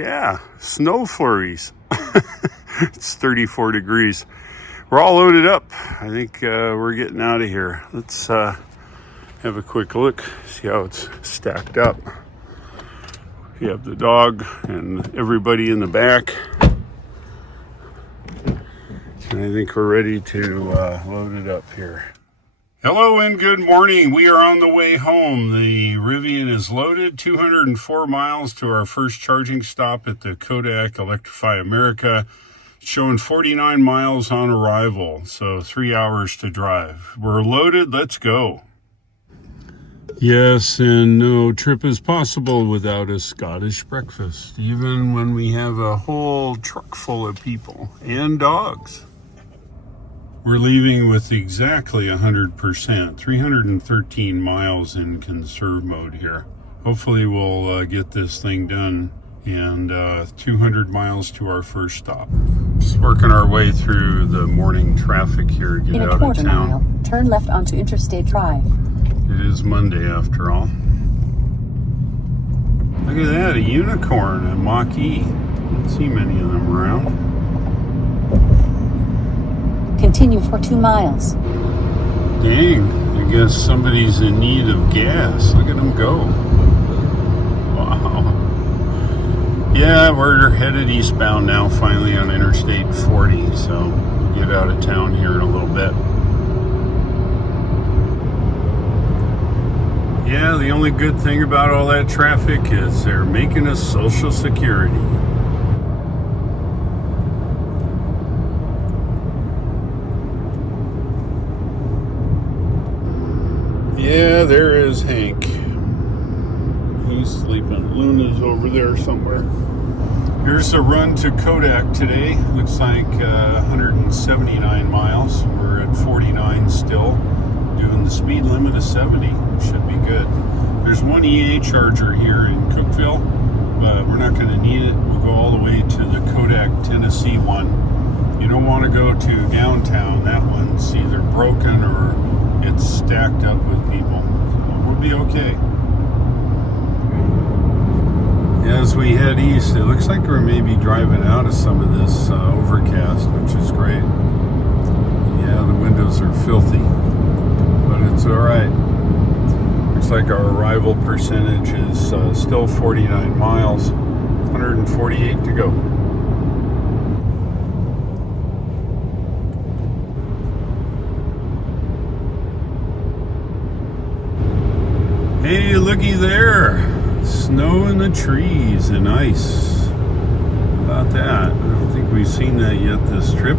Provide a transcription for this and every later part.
Yeah, snow flurries. It's 34 degrees. We're all loaded up. I think we're getting out of here. Let's have a quick look, see how it's stacked up. You have the dog and everybody in the back. And I think we're ready to load it up here. Hello and good morning. We are on the way home. The Rivian is loaded, 204 miles to our first charging stop at the Kodak Electrify America. Showing 49 miles on arrival, so 3 hours to drive. We're loaded, let's go. Yes, and no trip is possible without a Scottish breakfast, even when we have a whole truck full of people and dogs. We're leaving with exactly 100%, 313 miles in conserve mode here. Hopefully we'll get this thing done and 200 miles to our first stop. Just working our way through the morning traffic here to get out of town. In a quarter mile, turn left onto Interstate Drive. It is Monday after all. Look at that, a unicorn, a Mach-E. Don't see many of them around. Continue for 2 miles. Dang, I guess somebody's in need of gas. Look at them go. Wow. Yeah, we're headed eastbound now, finally on Interstate 40, so we'll get out of town here in a little bit. Yeah, the only good thing about all that traffic is they're making us Social Security. Yeah, there is Hank. He's sleeping. Luna's over there somewhere. Here's a run to Kodak today. Looks like 179 miles. We're at 49 still. Doing the speed limit of 70. Should be good. There's one EA charger here in Cookeville, but we're not going to need it. We'll go all the way to the Kodak, Tennessee one. You don't want to go to downtown. That one's either broken or it's stacked up with people. So we'll be okay. As we head east, it looks like we're maybe driving out of some of this overcast, which is great. Yeah, the windows are filthy, but it's all right. Looks like our arrival percentage is still 49 miles, 148 to go. Hey, looky there. Snow in the trees and ice. How about that? I don't think we've seen that yet this trip.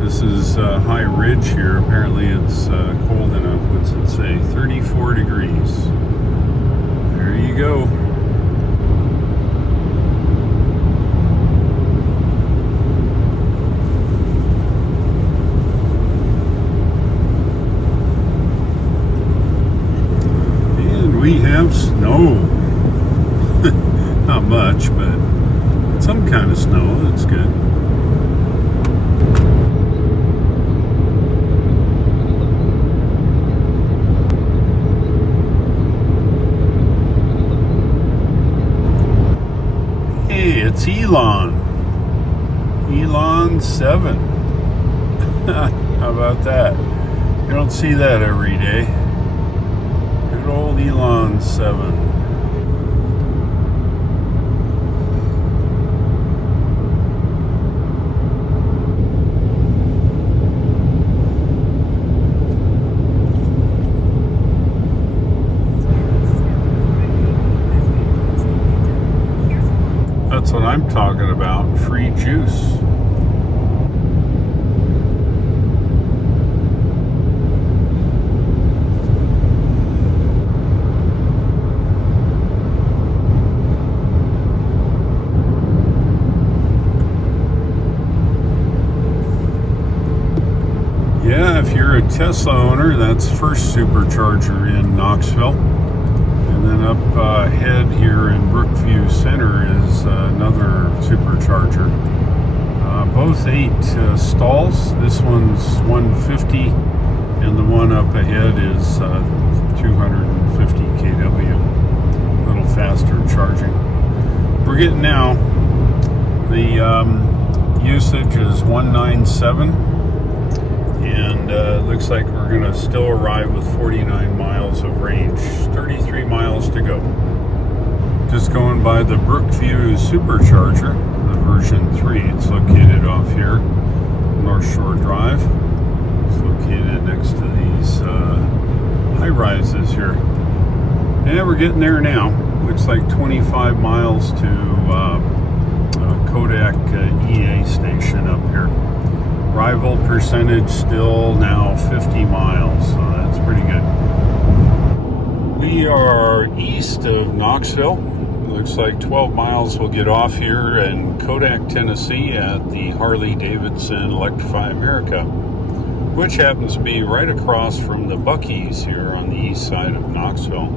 This is High Ridge here. Apparently it's cold enough. What's it say? 34 degrees. There you go. And we have snow. Not much, but some kind of snow. That's good. Hey, it's Elon. Elon 7. How about that? You don't see that every day. Good old Elon 7. That's what I'm talking about, free juice. Yeah, if you're a Tesla owner, that's first supercharger in Knoxville. And then up ahead here in Brookview Center is another supercharger. Both 8 stalls. This one's 150 and the one up ahead is 250 kW. A little faster charging. we're getting now. The usage is 197, and looks like we're going to still arrive with 49 miles of range, 33 miles to go. Just going by the Brookview Supercharger, the version 3. It's located off here, North Shore Drive. It's located next to these high-rises here. Yeah, we're getting there now. Looks like 25 miles to Kodak EA station up here. Arrival percentage still now 50 miles, so that's pretty good. We are east of Knoxville. Looks like 12 miles we'll get off here in Kodak, Tennessee at the Harley-Davidson Electrify America, which happens to be right across from the Buc-ee's here on the east side of Knoxville.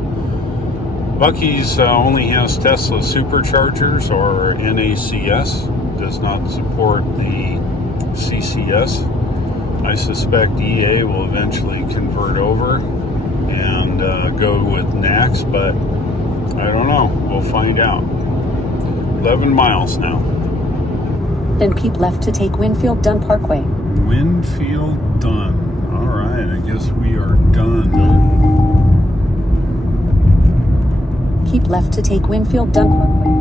Buc-ee's only has Tesla superchargers or NACS, does not support the CCS. I suspect EA will eventually convert over and go with NACS, but I don't know. We'll find out. 11 miles now. Then keep left to take Winfield Dunn Parkway. Winfield Dunn. All right, I guess we are done. Keep left to take Winfield Dunn Parkway.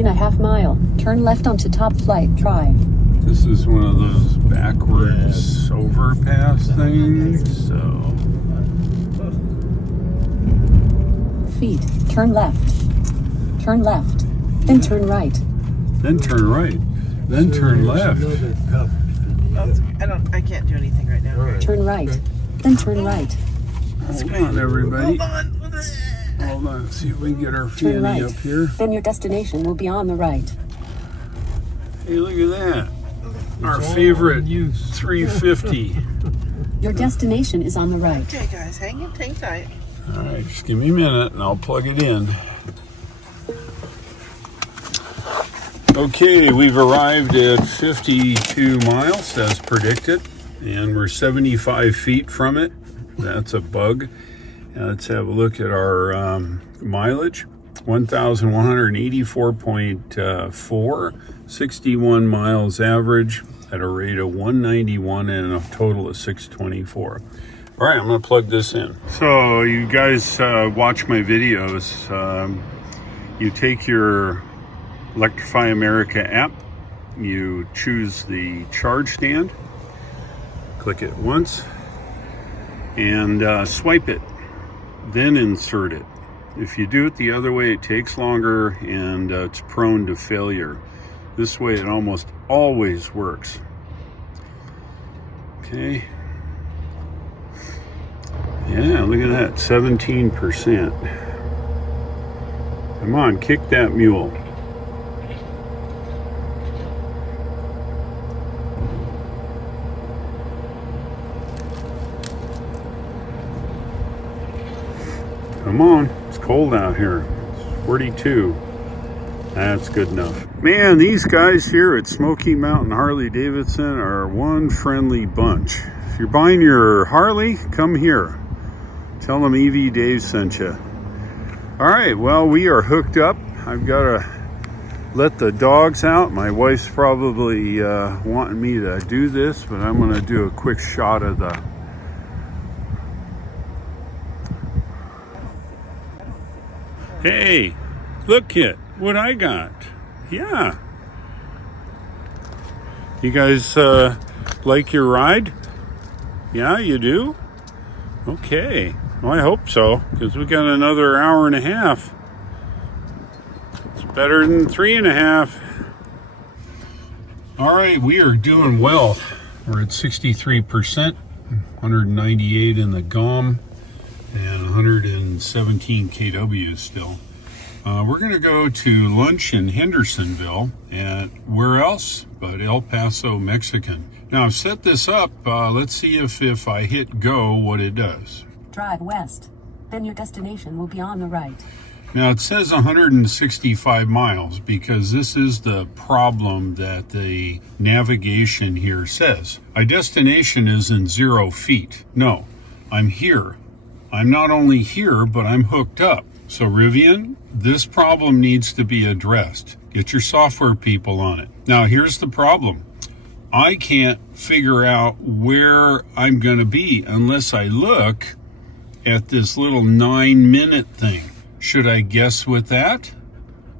In a half mile, turn left onto Top Flight Drive. This is one of those backwards overpass things, so. Feet, turn left. Turn left. Then turn right. Then turn right. Then turn left. I can't do anything right now. Turn right. Then turn right. Hold on, everybody. Hold on. Hold on, see if we can get our Turn fanny right. up here. Then your destination will be on the right. Hey, look at that. Our favorite 350. Your destination is on the right. Okay, guys, hang tight. All right, just give me a minute and I'll plug it in. Okay, we've arrived at 52 miles as predicted, and we're 75 feet from it. That's a bug. Let's have a look at our mileage. 1,184.4, 61 miles average at a rate of 191 and a total of 624. All right, I'm going to plug this in. So you guys watch my videos. You take your Electrify America app, you choose the charge stand, click it once, and swipe it, then insert it. If you do it the other way, it takes longer and it's prone to failure. This way it almost always works. Okay. Yeah, look at that, 17%. Come on, kick that mule. Come on, it's cold out here. It's 42. That's good enough. Man, these guys here at Smoky Mountain Harley-Davidson are one friendly bunch. If you're buying your Harley, come here. Tell them EV Dave sent you. All right, well, we are hooked up. I've got to let the dogs out. My wife's probably wanting me to do this, but I'm going to do a quick shot of the Hey, look, Kit, what I got. Yeah. You guys like your ride? Yeah, you do? Okay. Well, I hope so, because we got another hour and a half. It's better than 3.5. All right, we are doing well. We're at 63%, 198 in the GOM, and 117 kW still. We're going to go to lunch in Hendersonville, and where else but El Paso, Mexican. Now, I've set this up. Let's see if I hit go, what it does. Drive west. Then your destination will be on the right. Now it says 165 miles because this is the problem that the navigation here says. My destination is in 0 feet. No, I'm here. I'm not only here, but I'm hooked up. So Rivian, this problem needs to be addressed. Get your software people on it. Now here's the problem. I can't figure out where I'm going to be unless I look at this little 9-minute thing. Should I guess with that?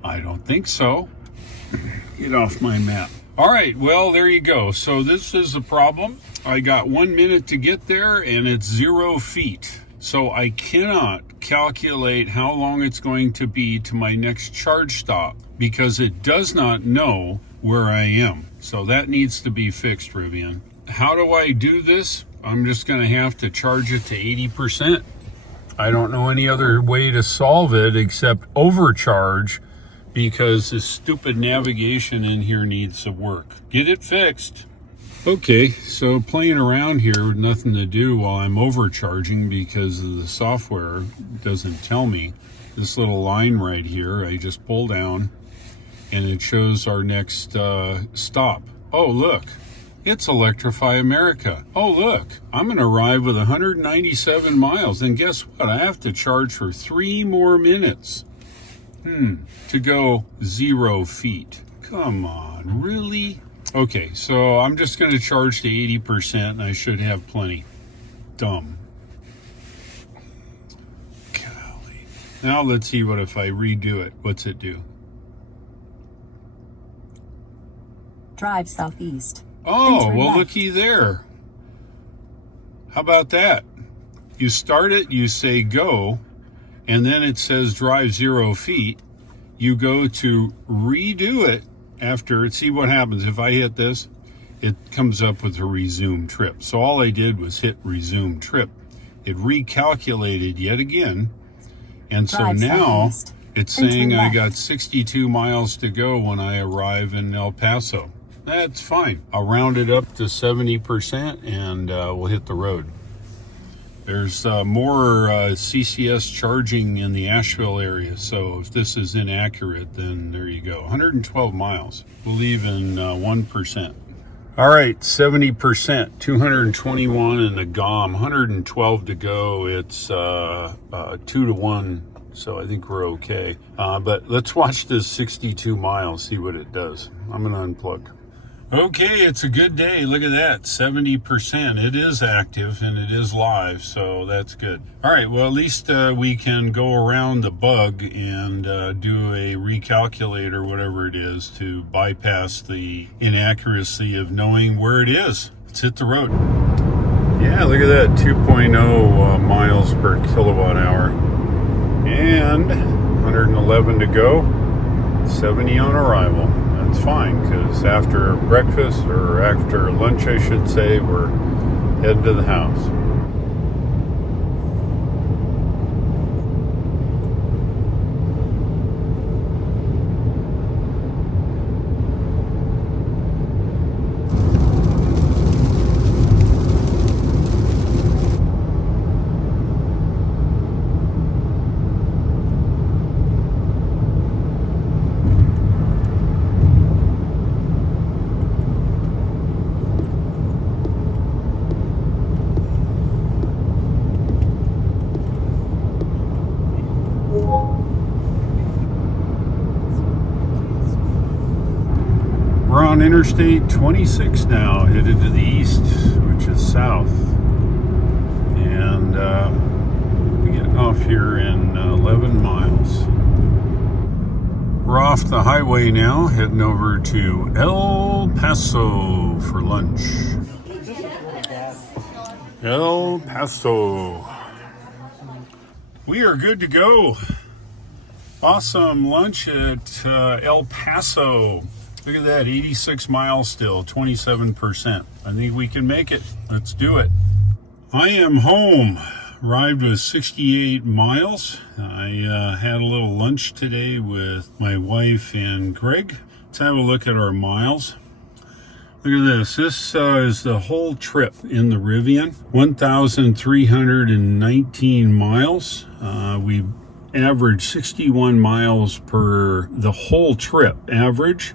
I don't think so. Get off my map. All right, well, there you go. So this is the problem. I got 1 minute to get there and it's 0 feet. So I cannot calculate how long it's going to be to my next charge stop because it does not know where I am. So that needs to be fixed, Rivian. How do I do this? I'm just going to have to charge it to 80%. I don't know any other way to solve it except overcharge because this stupid navigation in here needs some work. Get it fixed. Okay, so playing around here with nothing to do while I'm overcharging because of the software doesn't tell me. This little line right here, I just pull down and it shows our next stop. Oh, look. It's Electrify America. Oh, look, I'm going to arrive with 197 miles. And guess what? I have to charge for 3 more minutes to go 0 feet. Come on, really? Okay, so I'm just going to charge to 80% and I should have plenty. Dumb. Golly. Now let's see what if I redo it. What's it do? Drive southeast. Oh, Enter well, left. looky there. How about that? You start it, you say go, and then it says drive 0 feet. You go to redo it after, see what happens. If I hit this, it comes up with a resume trip. So all I did was hit resume trip. It recalculated yet again. And so Drive now southeast. it's Enter saying I left. got 62 miles to go when I arrive in El Paso. That's fine. I'll round it up to 70% and we'll hit the road. There's more CCS charging in the Asheville area. So if this is inaccurate, then there you go. 112 miles. We'll leave in 1%. All right, 70%, 221 in the GOM, 112 to go. It's 2 to 1. So I think we're okay. But let's watch this 62 miles, see what it does. I'm going to unplug. Okay, it's a good day. Look at that, 70%. It is active and it is live, so that's good. All right, well, at least we can go around the bug and do a recalculate or whatever it is to bypass the inaccuracy of knowing where it is. Let's hit the road. Yeah, look at that, 2.0 miles per kilowatt hour. And 111 to go, 70 on arrival. That's fine, because after breakfast, or after lunch I should say, we're heading to the house. We're on Interstate 26 now, headed to the east, which is south. And we get off here in 11 miles. We're off the highway now, heading over to El Paso for lunch. El Paso. We are good to go. Awesome lunch at El Paso. Look at that, 86 miles still, 27%. I think we can make it. Let's do it. I am home. Arrived with 68 miles. I had a little lunch today with my wife and Greg. Let's have a look at our miles. Look at this. This is the whole trip in the Rivian. 1,319 miles. We averaged 61 miles per the whole trip. Average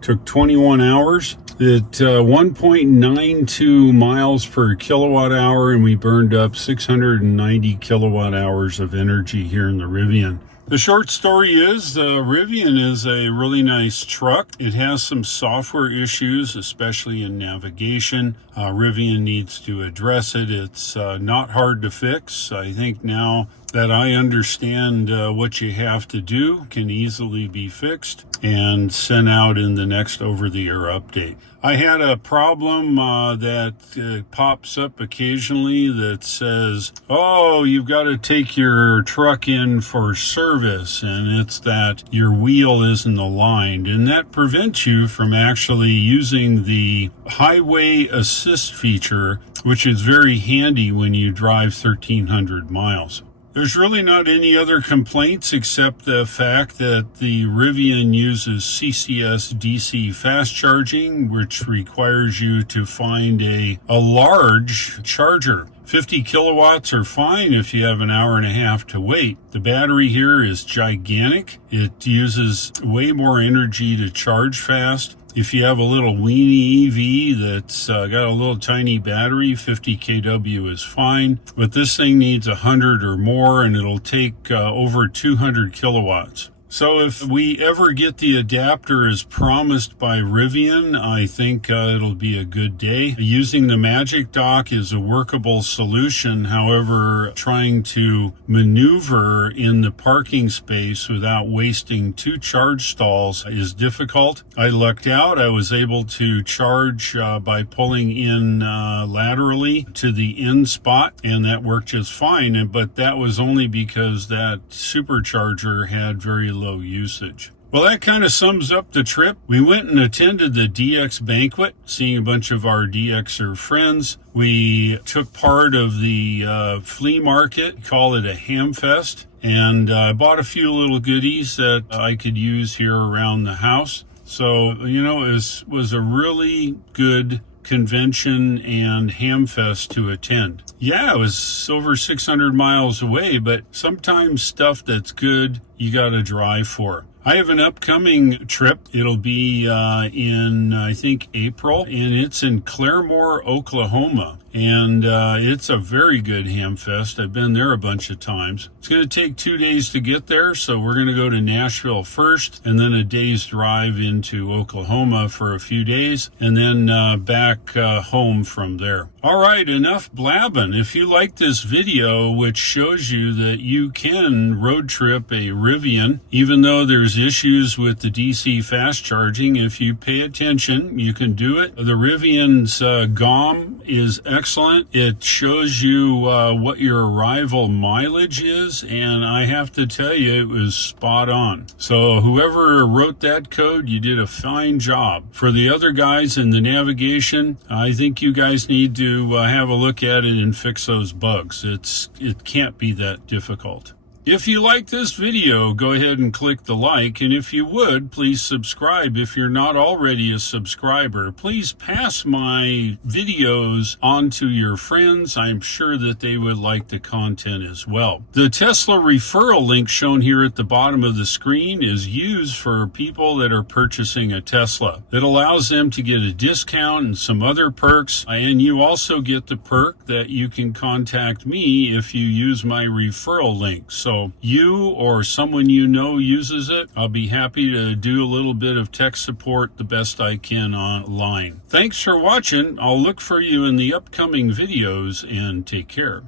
took 21 hours at 1.92 miles per kilowatt hour, and we burned up 690 kilowatt hours of energy here in the Rivian. The short story is the Rivian is a really nice truck. It has some software issues, especially in navigation. Rivian needs to address it. It's not hard to fix. I think now that I understand what you have to do, can easily be fixed and sent out in the next over-the-air update. I had a problem that pops up occasionally that says, oh, you've got to take your truck in for service, and it's that your wheel isn't aligned, and that prevents you from actually using the highway assist feature, which is very handy when you drive 1,300 miles. There's really not any other complaints except the fact that the Rivian uses CCS DC fast charging, which requires you to find a large charger. 50 kilowatts are fine if you have an hour and a half to wait. The battery here is gigantic. It uses way more energy to charge fast. If you have a little weenie EV that's got a little tiny battery, 50 kW is fine. But this thing needs 100 or more, and it'll take over 200 kilowatts. So if we ever get the adapter as promised by Rivian, I think it'll be a good day. Using the Magic Dock is a workable solution. However, trying to maneuver in the parking space without wasting 2 charge stalls is difficult. I lucked out. I was able to charge by pulling in laterally to the end spot, and that worked just fine. But that was only because that supercharger had very low usage. Well, that kind of sums up the trip. We went and attended the DX banquet, seeing a bunch of our DXer friends. We took part of the flea market, call it a ham fest, and I bought a few little goodies that I could use here around the house. So, it was a really good convention and hamfest to attend. Yeah, it was over 600 miles away, but sometimes stuff that's good, you got to drive for. I have an upcoming trip. It'll be in, I think, April, and it's in Claremore, Oklahoma. And it's a very good ham fest. I've been there a bunch of times. It's going to take 2 days to get there, so we're going to go to Nashville first, and then a day's drive into Oklahoma for a few days, and then back home from there. All right, enough blabbing. If you like this video, which shows you that you can road trip a Rivian, even though there's issues with the DC fast charging, if you pay attention, you can do it. The Rivian's GOM is excellent. It shows you what your arrival mileage is, and I have to tell you, it was spot on. So whoever wrote that code, you did a fine job. For the other guys in the navigation, I think you guys need to have a look at it and fix those bugs. It can't be that difficult. If you like this video, go ahead and click the like, and if you would, please subscribe. If you're not already a subscriber, please pass my videos on to your friends. I'm sure that they would like the content as well. The Tesla referral link shown here at the bottom of the screen is used for people that are purchasing a Tesla. It allows them to get a discount and some other perks, and you also get the perk that you can contact me if you use my referral link. So you or someone you know uses it, I'll be happy to do a little bit of tech support the best I can online. Thanks for watching. I'll look for you in the upcoming videos, and take care.